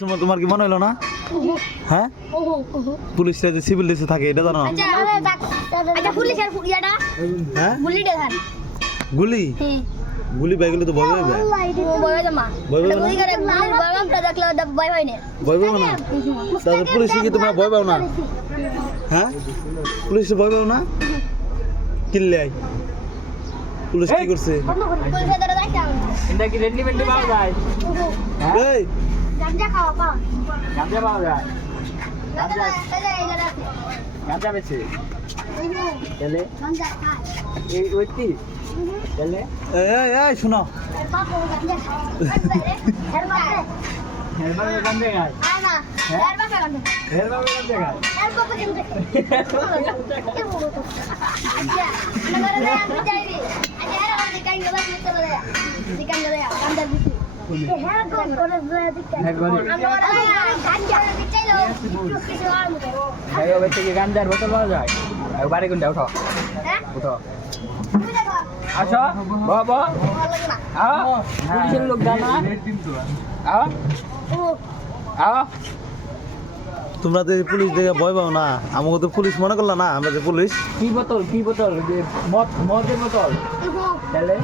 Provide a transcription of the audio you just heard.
তোমার কি মনে হলো না? হ্যাঁ, পুলিশরা যে সিভিল ড্রেসে থাকে এটা জানো? হ্যাঁ, গুলি গুলি ভাই গেলে তো ভয় পাবে। ভয় পাবো না? তাহলে পুলিশ কি তোমরা ভয় পাও না? হ্যাঁ, পুলিশে ভয় পাও না? কিল্লাই পুলিশ কি করছে? এটা কি রেডিমেড পাওয়া যায়? এই গাঁজা পাওয়া যায়? গাঁজা বেছে তাহলে এই ওইটি তাহলে এই এই শোনো, হেরবারে গাঁজা খায় হেরবারে গাঁজা খায় গাঞ্জার বোতল পাওয়া যায় বাড়ি কোনটা উঠো উঠো আসো বাবা পুলিশের লোক জানা তোমরা যে পুলিশ দেখে ভয় পাও না, আমাকে তো পুলিশ মনে করলা না? আমরা যে পুলিশ। কি বোতল যে মদের বোতল তাহলে